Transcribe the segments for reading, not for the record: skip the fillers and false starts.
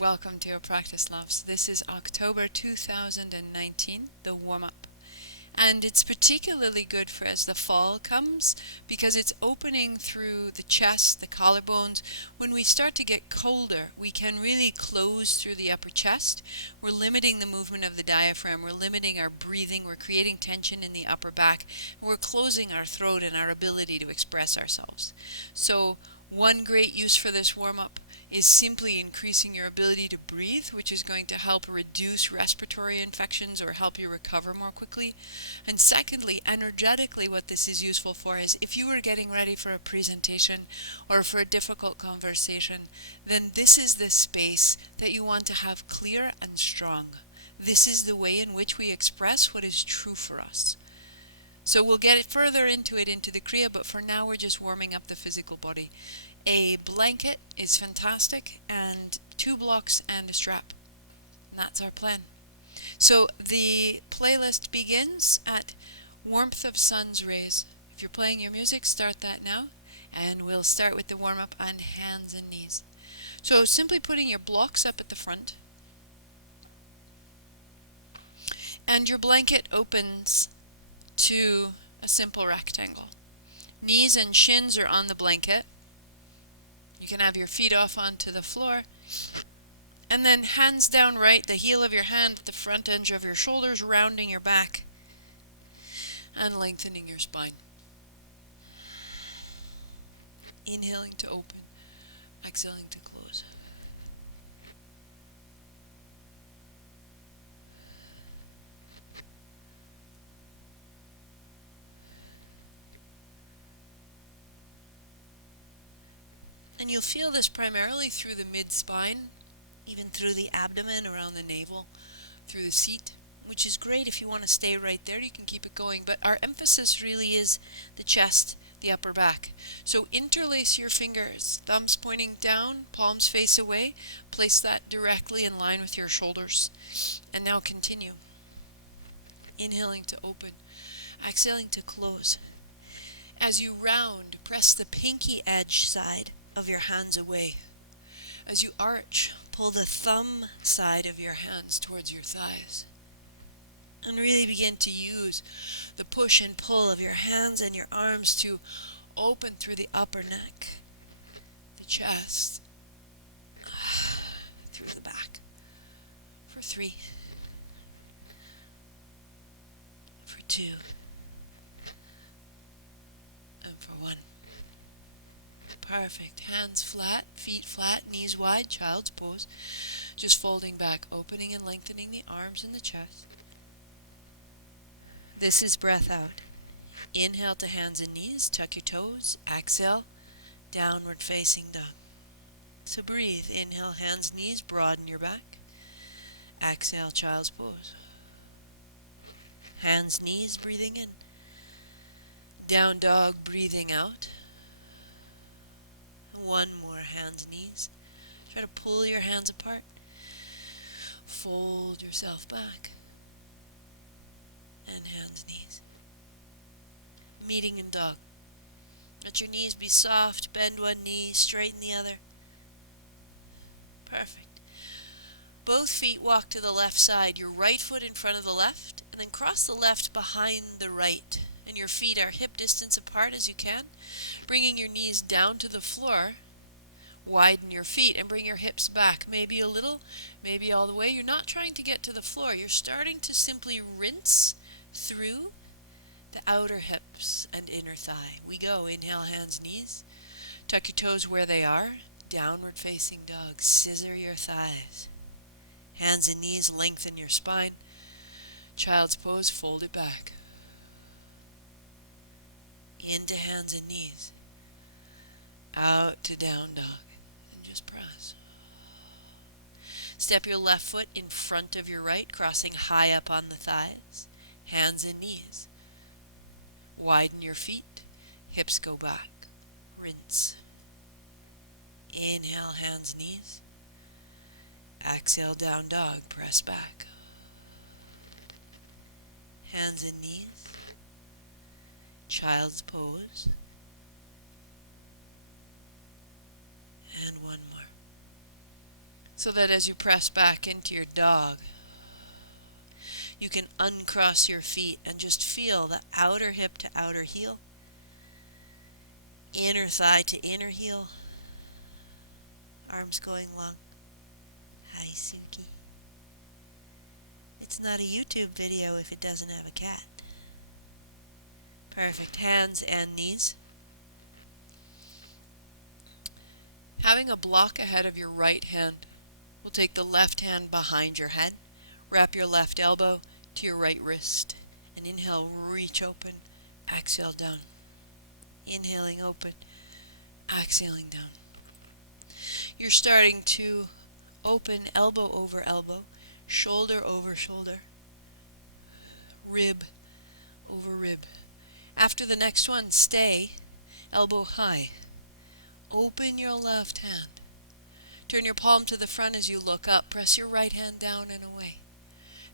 Welcome to our practice loves. This is October 2019, the warm-up. And it's particularly good for as the fall comes because it's opening through the chest, the collarbones. When we start to get colder, we can really close through the upper chest. We're limiting the movement of the diaphragm. We're limiting our breathing. We're creating tension in the upper back. And we're closing our throat and our ability to express ourselves. So one great use for this warm-up is simply increasing your ability to breathe, which is going to help reduce respiratory infections or help you recover more quickly. And secondly, energetically, what this is useful for is if you were getting ready for a presentation or for a difficult conversation, then this is the space that you want to have clear and strong. This is the way in which we express what is true for us. So we'll get further into it into the Kriya, but for now we're just warming up the physical body. A blanket is fantastic, and 2 blocks and a strap. And that's our plan. So the playlist begins at Warmth of Sun's Rays. If you're playing your music, start that now, and we'll start with the warm-up on hands and knees. So simply putting your blocks up at the front, and your blanket opens to a simple rectangle. Knees and shins are on the blanket. You can have your feet off onto the floor. And then hands down right, the heel of your hand at the front edge of your shoulders, rounding your back and lengthening your spine. Inhaling to open, exhaling to close. And you'll feel this primarily through the mid-spine, even through the abdomen, around the navel, through the seat, which is great if you want to stay right there. You can keep it going, but our emphasis really is the chest, the upper back. So interlace your fingers, thumbs pointing down, palms face away. Place that directly in line with your shoulders. And now continue. Inhaling to open, exhaling to close. As you round, press the pinky edge side of your hands away. As you arch, pull the thumb side of your hands towards your thighs. And really begin to use the push and pull of your hands and your arms to open through the upper neck, the chest, through the back. For 3. For 2. And for 1. Perfect. Hands flat, feet flat, knees wide, child's pose. Just folding back, opening and lengthening the arms and the chest. This is breath out. Inhale to hands and knees, tuck your toes. Exhale, downward facing dog. So breathe. Inhale, hands, knees, broaden your back. Exhale, child's pose. Hands, knees, breathing in. Down dog, breathing out. 1 more, hands, knees. Try to pull your hands apart. Fold yourself back. And hands, knees. Meeting in dog. Let your knees be soft. Bend one knee, straighten the other. Perfect. Both feet walk to the left side. Your right foot in front of the left, and then cross the left behind the right. And your feet are hip distance apart as you can. Bringing your knees down to the floor. Widen your feet and bring your hips back. Maybe a little, maybe all the way. You're not trying to get to the floor. You're starting to simply rinse through the outer hips and inner thigh. We go. Inhale, hands, knees. Tuck your toes where they are. Downward facing dog. Scissor your thighs. Hands and knees, lengthen your spine. Child's pose, fold it back. Into hands and knees. Out to down dog. And just press. Step your left foot in front of your right, crossing high up on the thighs. Hands and knees. Widen your feet. Hips go back. Rinse. Inhale, hands, knees. Exhale, down dog. Press back. Hands and knees. Child's pose. And 1 more. so that as you press back into your dog, you can uncross your feet and just feel the outer hip to outer heel, inner thigh to inner heel, arms going long. Hi, Suki. It's not a YouTube video if it doesn't have a cat. Perfect. Hands and knees. Having a block ahead of your right hand, we'll take the left hand behind your head, wrap your left elbow to your right wrist, and inhale, reach open, exhale down. Inhaling open, exhaling down. You're starting to open elbow over elbow, shoulder over shoulder, rib over rib. After the next one, stay elbow high. Open your left hand. Turn your palm to the front as you look up. Press your right hand down and away.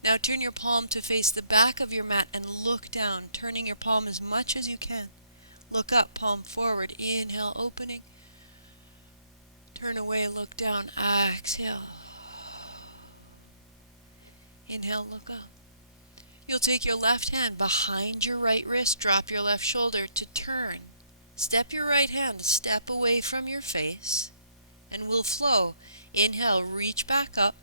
Now turn your palm to face the back of your mat and look down, turning your palm as much as you can. Look up, palm forward. Inhale, opening. Turn away, look down. Exhale. Inhale, look up. You'll take your left hand behind your right wrist, drop your left shoulder to turn. Step your right hand, step away from your face, and we'll flow. Inhale, reach back up,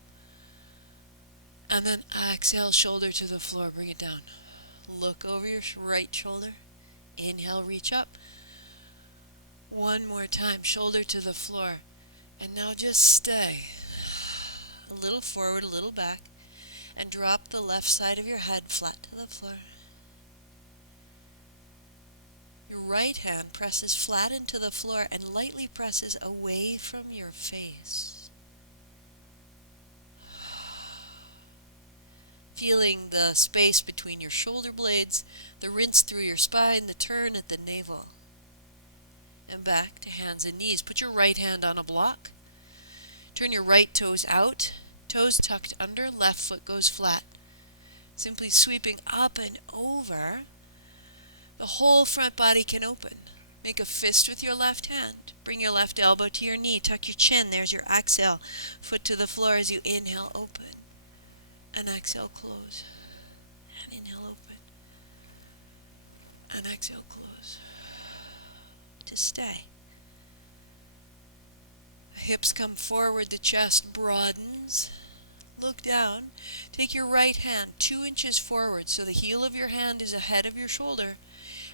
and then exhale, shoulder to the floor, bring it down. Look over your right shoulder. Inhale, reach up. One more time, shoulder to the floor. And now just stay. A little forward, a little back, and drop the left side of your head flat to the floor. Your right hand presses flat into the floor and lightly presses away from your face. Feeling the space between your shoulder blades, the rinse through your spine, the turn at the navel. And back to hands and knees. Put your right hand on a block. Turn your right toes out, toes tucked under, left foot goes flat. Simply sweeping up and over. The whole front body can open. Make a fist with your left hand. Bring your left elbow to your knee. Tuck your chin. There's your exhale. Foot to the floor as you inhale, open. And exhale, close. And inhale, open. And exhale, close. To stay. Hips come forward. The chest broadens. Look down. Take your right hand 2 inches forward so the heel of your hand is ahead of your shoulder.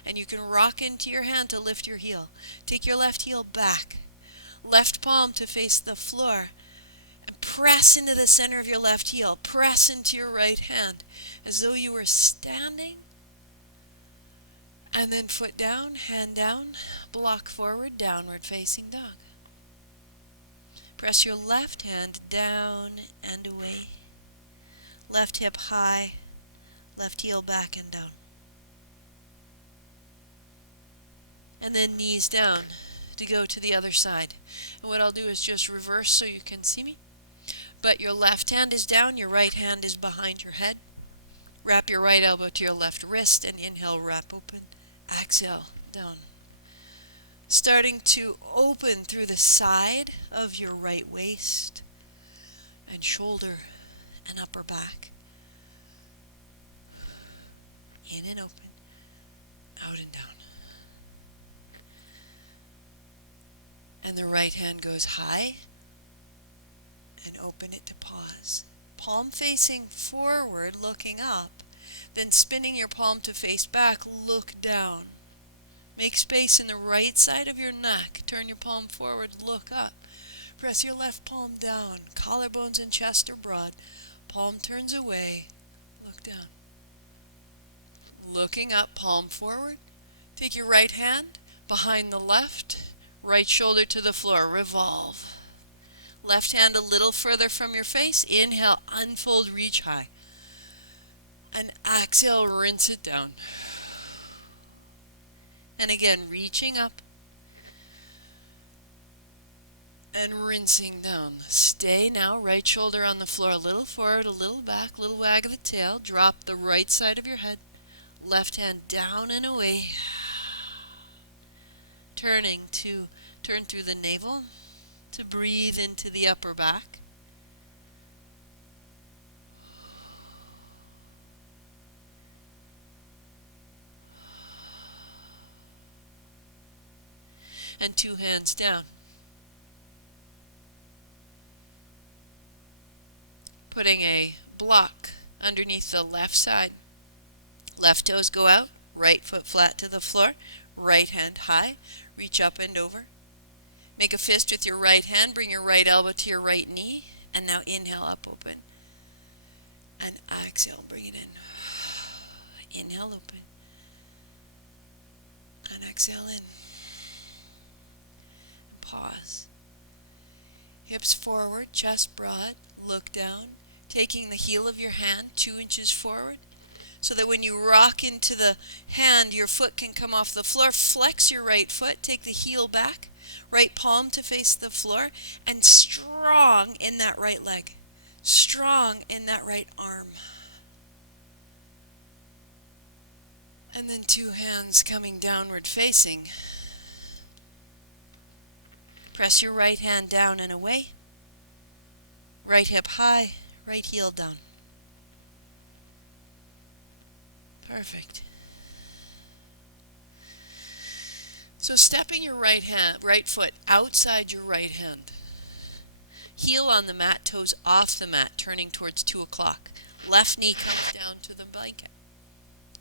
And you can rock into your hand to lift your heel. Take your left heel back. Left palm to face the floor. And press into the center of your left heel. Press into your right hand as though you were standing. And then foot down, hand down, block forward, downward facing dog. Press your left hand down and away. Left hip high, left heel back and down. And then knees down to go to the other side. And what I'll do is just reverse so you can see me. But your left hand is down, your right hand is behind your head. Wrap your right elbow to your left wrist and inhale, wrap open. Exhale, down. Starting to open through the side of your right waist and shoulder and upper back. In and open, out and down. And the right hand goes high and open it to pause. Palm facing forward, looking up, then spinning your palm to face back, look down. Make space in the right side of your neck. Turn your palm forward, look up. Press your left palm down. Collarbones and chest are broad. Palm turns away, look down. Looking up, palm forward. Take your right hand behind the left. Right shoulder to the floor, revolve. Left hand a little further from your face. Inhale, unfold, reach high. And exhale, rinse it down. And again, reaching up. And rinsing down. Stay now, right shoulder on the floor, a little forward, a little back, a little wag of the tail. Drop the right side of your head. Left hand down and away. Turning to turn through the navel to breathe into the upper back. and 2 hands down. Putting a block underneath the left side. Left toes go out, right foot flat to the floor, right hand high, reach up and over. Make a fist with your right hand, bring your right elbow to your right knee, and now inhale up, open. And exhale, bring it in. Inhale, open. And exhale in. Pause. Hips forward, chest broad, look down, taking the heel of your hand 2 inches forward, so that when you rock into the hand, your foot can come off the floor. Flex your right foot, take the heel back, right palm to face the floor, and strong in that right leg, strong in that right arm. And then 2 hands coming downward facing. Press your right hand down and away. Right hip high, right heel down. Perfect. So stepping your right foot outside your right hand. Heel on the mat, toes off the mat, turning towards 2 o'clock. Left knee comes down to the blanket.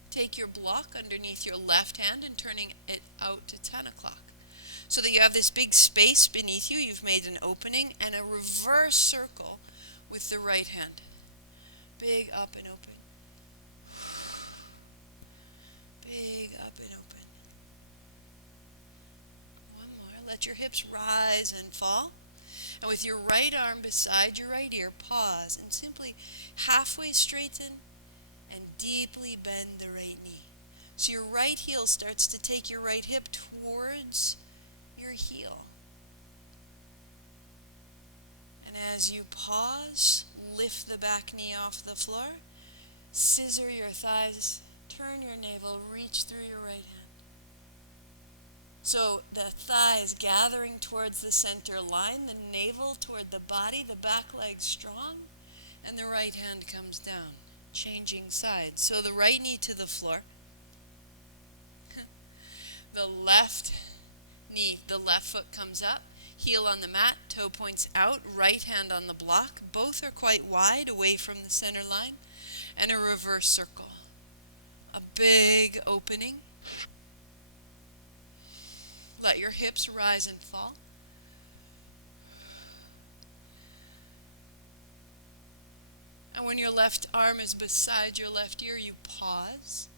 Take your block underneath your left hand and turning it out to 10 o'clock. So that you have this big space beneath you. You've made an opening and a reverse circle with the right hand. Big up and open. Big up and open. One more. Let your hips rise and fall. And with your right arm beside your right ear, pause and simply halfway straighten and deeply bend the right knee. So your right heel starts to take your right hip towards your heel. And as you pause, lift the back knee off the floor, scissor your thighs, turn your navel, reach through your right hand. So the thighs gathering towards the center line, the navel toward the body, the back leg strong, and the right hand comes down, changing sides. So the right knee to the floor, the left knee, the left foot comes up, heel on the mat, toe points out, right hand on the block. Both are quite wide away from the center line, and a reverse circle. A big opening. Let your hips rise and fall. And when your left arm is beside your left ear, you pause.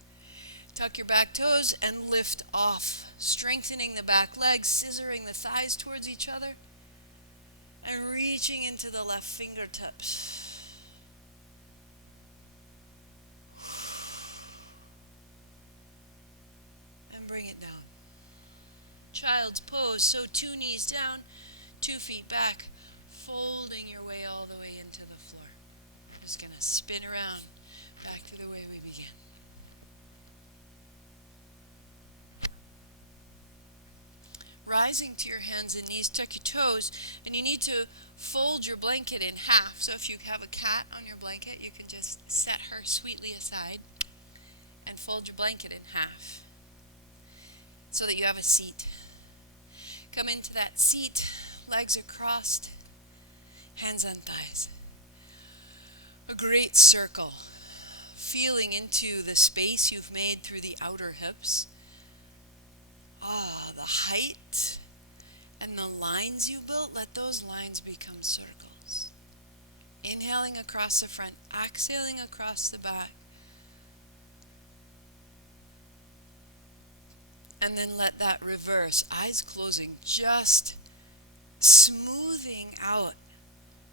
Tuck your back toes and lift off, strengthening the back legs, scissoring the thighs towards each other, and reaching into the left fingertips. And bring it down. Child's pose, so 2 knees down, 2 feet back, folding your way all the way into the floor. Just going to spin around back to the way we began. Rising to your hands and knees, tuck your toes, and you need to fold your blanket in half. So if you have a cat on your blanket, you could just set her sweetly aside and fold your blanket in half so that you have a seat. Come into that seat, legs are crossed, hands on thighs. A great circle, feeling into the space you've made through the outer hips. The height and the lines you built, let those lines become circles. Inhaling across the front, exhaling across the back. And then let that reverse, eyes closing, just smoothing out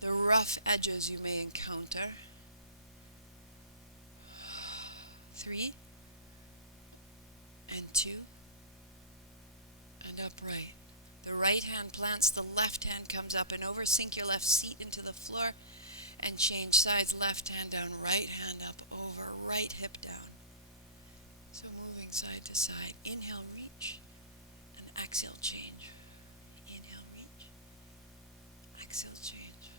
the rough edges you may encounter. 3 and 2 and upright. The right hand plants, the left hand comes up and over. Sink your left seat into the floor and change sides. Left hand down, right hand up, over, right hip down. So moving side to side. Inhale, reach, and exhale, change. Inhale, reach, exhale, change.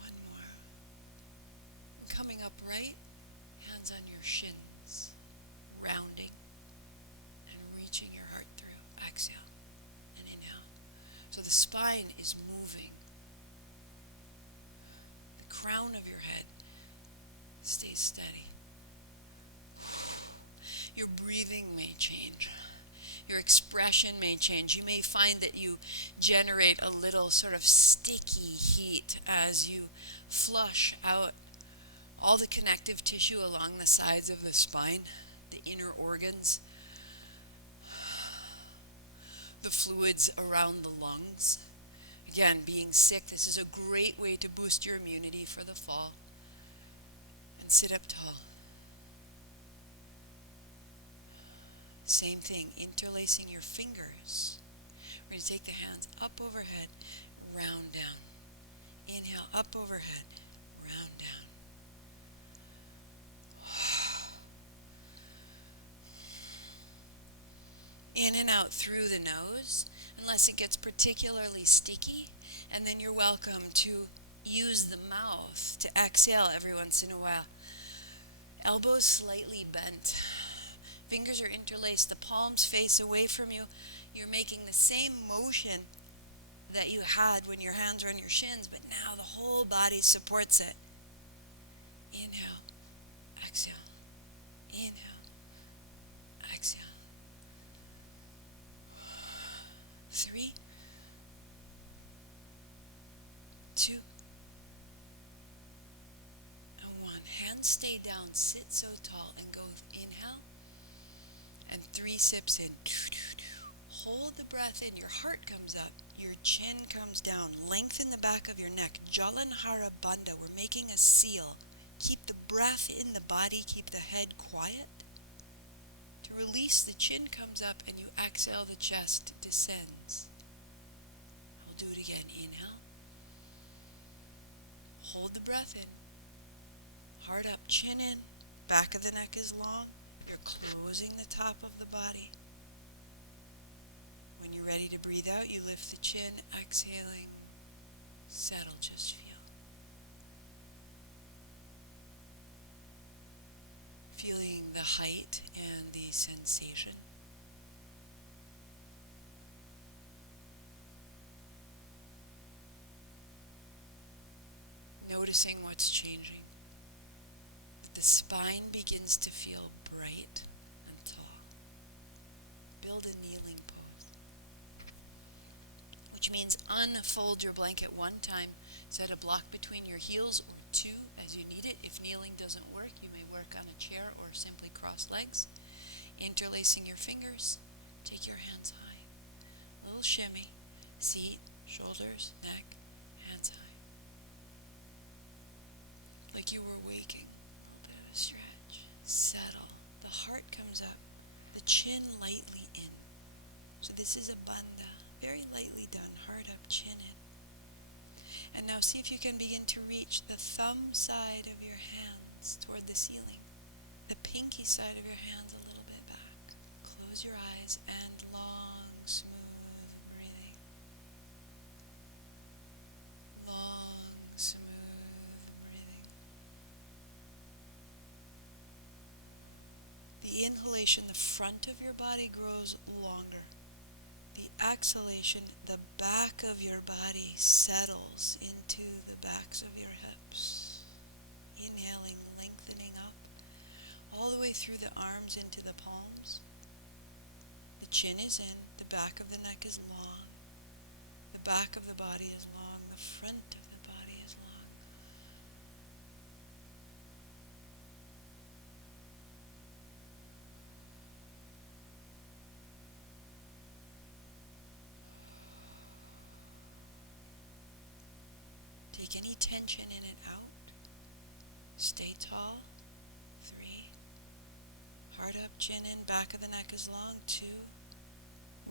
One more. Coming up right, hands on spine is moving. The crown of your head stays steady. Your breathing may change. Your expression may change. You may find that you generate a little sort of sticky heat as you flush out all the connective tissue along the sides of the spine, the inner organs, the fluids around the lungs. Again, being sick, this is a great way to boost your immunity for the fall. And sit up tall. Same thing, interlacing your fingers. We're going to take the hands up overhead, round down. Inhale, up overhead, round down. In and out through the nose, unless it gets particularly sticky, and then you're welcome to use the mouth to exhale every once in a while. Elbows slightly bent. Fingers are interlaced, the palms face away from you. You're making the same motion that you had when your hands were on your shins, but now the whole body supports it. Inhale, exhale. Inhale, exhale. 3, 2, and 1. Hands stay down, sit so tall, and go inhale. And 3 sips in. Hold the breath in. Your heart comes up. Your chin comes down. Lengthen the back of your neck. Jalanhara Bandha. We're making a seal. Keep the breath in the body. Keep the head quiet. To release, the chin comes up and you exhale, the chest descends. We'll do it again. Inhale. Hold the breath in. Heart up, chin in. Back of the neck is long. You're closing the top of the body. When you're ready to breathe out, you lift the chin, exhaling, settle, just feel. Feeling the height and the sensation. Noticing what's changing. The spine begins to feel bright and tall. Build a kneeling pose, which means unfold your blanket one time. Set a block between your heels, or 2 as you need it. If kneeling doesn't work, you may work on a chair or simply cross legs. Interlacing your fingers, take your hands high. Little shimmy, seat, shoulders, neck, hands high. Like you were waking. Stretch, settle. The heart comes up, the chin lightly in. So this is a bandha, very lightly done, heart up, chin in. And now see if you can begin to reach the thumb side of your hands toward the ceiling, the pinky side of your hands a little bit back. Close your eyes and long, smooth breathing. Long, smooth. The inhalation, the front of your body grows longer. The exhalation, the back of your body settles into the backs of your hips. Inhaling, lengthening up, all the way through the arms into the palms. The chin is in, the back of the neck is long. The back of the body is long, the front of the body is long. Take any tension in and out. Stay tall. 3. Heart up, chin in, back of the neck is long. 2.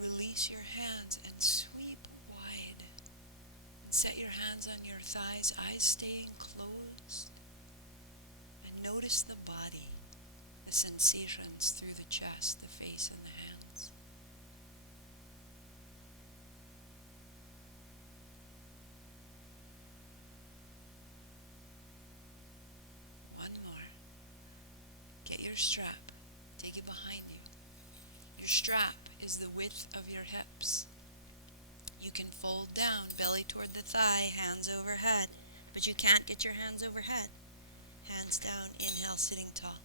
Release your hands and sweep wide. And set your hands on your thighs, eyes staying closed. And notice the body, the sensations through the chest, the face, and the hands. Your strap, take it behind you. Your strap is the width of your hips. You can fold down, belly toward the thigh, hands overhead. But you can't get your hands overhead. Hands down, inhale, sitting tall.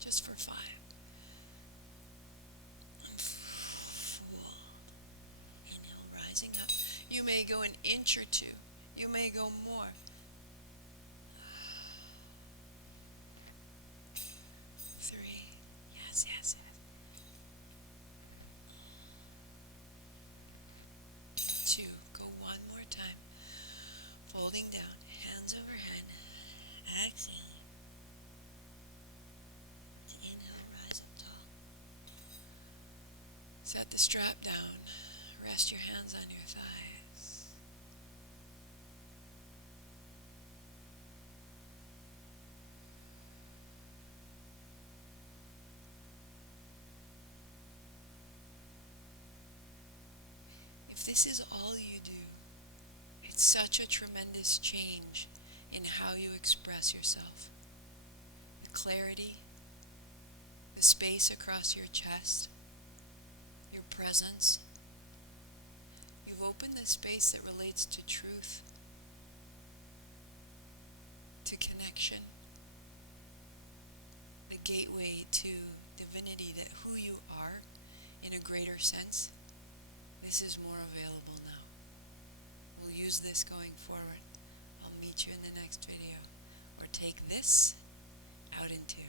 Just for 5. 4. Inhale, rising up. You may go an inch or 2. You may go more. 3. Yes, yes, yes. 2. Go one more time. Folding down, hands overhead. Exhaling. To inhale, rise up tall. Set the strap down. Rest your hands on your thighs. If this is all you do, it's such a tremendous change in how you express yourself. The clarity, the space across your chest, your presence. You've opened the space that relates to truth, to connection, the gateway to divinity, that who you are in a greater sense. This is more available now. We'll use this going forward. I'll meet you in the next video. Or take this out into